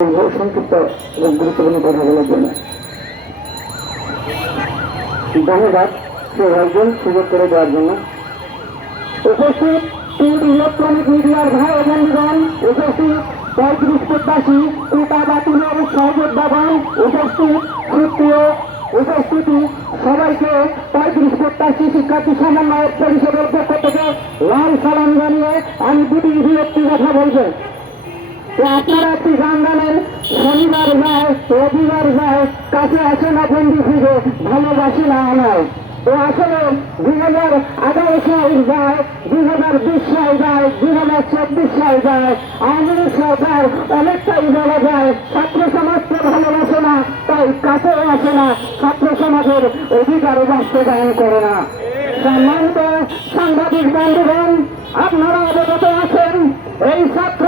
সংক্ষিপ্ত এবং গুরুত্বপূর্ণ কথা বলার জন্য। ধন্যবাদ সৌভাগ্যন সুযোগ করে দেওয়ার জন্য। উপস্থিত তিন ইলেকট্রনিক মিডিয়ার ভাই বন্ধুগণ, উপস্থিত পঁয়ত্রিশ প্রত্যাশী কোটা বাতিলের সহযোদ্ধাগণ উপস্থিত সুপ্রিয় উপস্থিতি, সবাইকে পঁয়ত্রিশ প্রত্যাশী শিক্ষার্থী সমন্বয় পরিষদের পক্ষ থেকে লাল সালাম জানিয়ে আমি দুটি বিরক্তি কথা বলব। তো আপনারা একটি গান শনিবার যায়, রবিবার যায়, কাছে ফিরে, ভালোবাসি না আমার তো আসলে দুই হাজার আঠারো সাল যায় দুই হাজার বিশ সাল যায় দুই হাজার চব্বিশ সাল যায়। আওয়ামী লীগ সরকার অনেকটাই বলা যায়, ছাত্র সমাজকে ভালোবাসে না, তাই কাছেও আসে না, ছাত্র সমাজের অধিকার বাস্তবায়ন করে না। সম্মানিত সাংবাদিক বন্ধুগণ, আপনারা অবগত আছেন, এই ছাত্র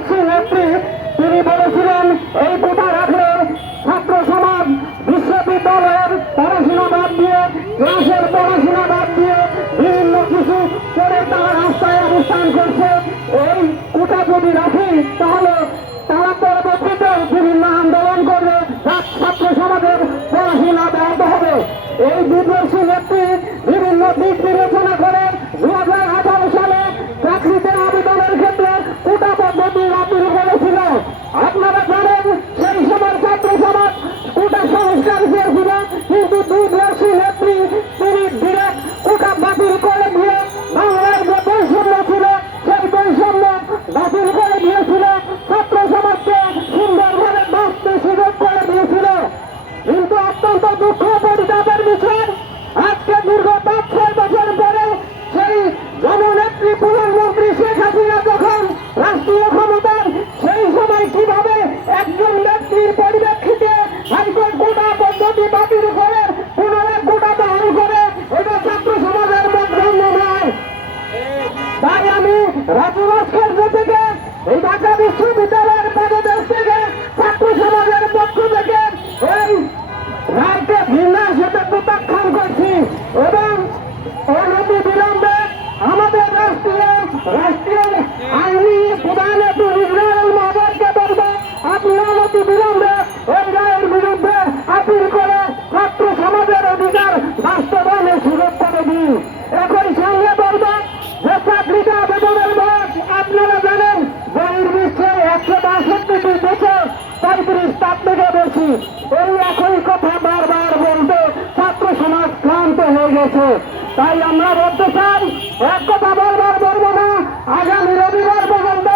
দুর্নীল নেত্রী, তিনি বলেছিলেন, এই কোটা রাখলে ছাত্র সমাজ বিশ্ববিদ্যালয়ের পড়াশোনা বাদ দিয়ে, ক্লাসের পড়াশোনা বাদ দিয়ে বিভিন্ন কিছু করে তারা রাস্তায় অবস্থান করছে। এই কোটা যদি রাখি, তাহলে তারা পরবর্তীতে বিভিন্ন আন্দোলন করবে ছাত্র সমাজের পড়াশোনা ব্যাহত হবে। এই দুর্দর্শী নেত্রী বিভিন্ন দিক বিবেচনা করে দু হাজার বেশি এই একই কথা বারবার বলতে ছাত্র সমাজ ক্লান্ত হয়ে গেছে। তাই আমরা বলতে চাই, এক কথা বারবার বলব না, আগামী রবিবার পর্যন্ত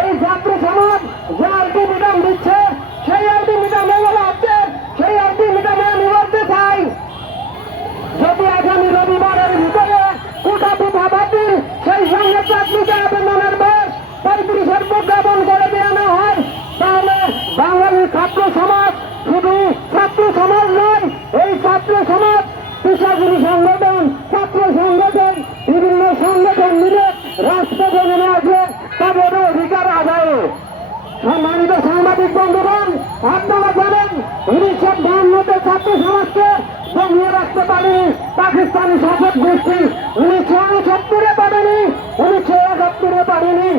এই ছাত্র সমাজ যে আলটিমিটাম দিচ্ছে সেই আলটিমিটাম এগুলো হচ্ছে সেই আলটিমিটামে আমি বলতে চাই যদি আগামী রবিবারের ভিতরে কোটা কোথা বাতিল সেই সঙ্গে চাকরিতে আবেদনের বয়স পঁয়ত্রিশের প্রজ্ঞাপন করে দেওয়ানো হয় তাহলে বাঙালি ছাত্র সমাজ শুধু ছাত্র সমাজ নয় এই ছাত্র সমাজ পেশাজীবী সংগঠন, ছাত্র সংগঠন, বিভিন্ন সংগঠন মিলে রাজপথে নেমে আসবে তাদের অধিকার আদায়ে। সম্মানিত সাংবাদিক বন্ধুগণ, আপনারা জানেন, উনিশশো বাহান্নতে ছাত্র সমাজকে জমিয়ে রাখতে পারেনি পাকিস্তানি শাসক গোষ্ঠী। উনিশশো উনসত্তরে পারেনি উনিশশো একাত্তরে পারেনি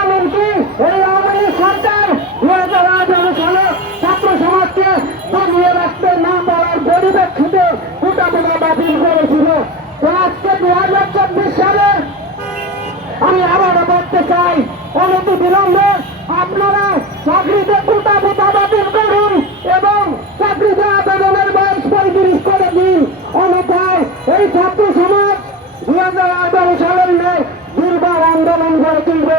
এমনকি এই আওয়ামী লীগ সরকার দু হাজার আঠারো সালে ছাত্র সমাজকে জমিয়ে রাখতে না পারার পরিপ্রেক্ষিতে গোটা গোটা বাতিল করেছিল তো আজকে দু হাজার চব্বিশ সালে আমি আবারও বলতে চাই অনতি বিলম্বে আপনারা চাকরিতে কোটা কোটা বাতিল করুন এবং চাকরিতে আবেদনের বয়স পঁয়ত্রিশ করে দিন অন্যথায় এই ছাত্র সমাজ দু হাজার আঠারো সালের মেয়ে দুর্বার আন্দোলন করে তুলবে।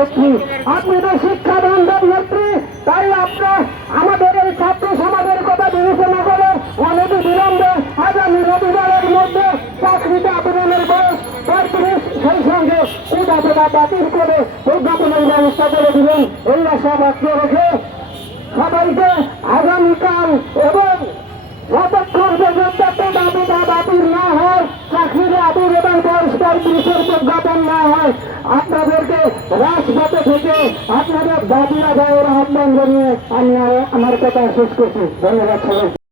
নেত্রী আপনি তো শিক্ষা বান্ধব নেত্রী, তাই আপনার আমাদের এই ছাত্র সমাজের কথা বিবেচনা করে অনেক বিলম্বে আগামী রবিবারের মধ্যে চাকরিতে আবেদনের বাতিল করে ব্যবস্থা করে দিলেন এই আশা রেখে সবাইকে আগামীকাল এবং না হয় আবেদন বয়স পঁয়ত্রিশের প্রজ্ঞাপন না হয়। আপনাদেরকে রাজপথে থেকে আপনাদের দাবি দেওয়ার আহ্বান জানিয়ে আমি আমার কথা শেষ করছি। ধন্যবাদ সবাই